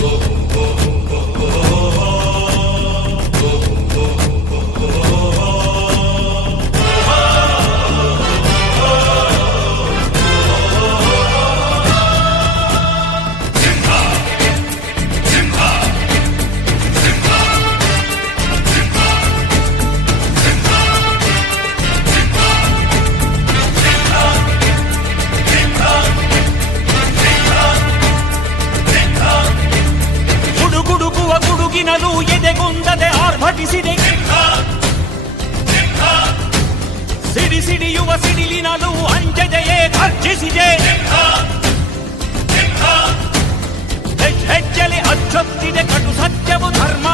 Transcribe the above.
loco. ಕಣ್ಣು ಎದೆಗೊಂದದೆ ಆರ್ಭಟಿಸಿದೆ ಸಿಡಿ ಸಿಡಿಯುವ ಸಿಡಿಲಿನಲು ಅಂಜದೆಯೇ ಧರ್ಜಿಸಿದೆ ಹೆಜ್ಜೆಲೆ ಅಚ್ಚೊತ್ತಿದೆ ಕಟು ಸತ್ಯವು ಧರ್ಮ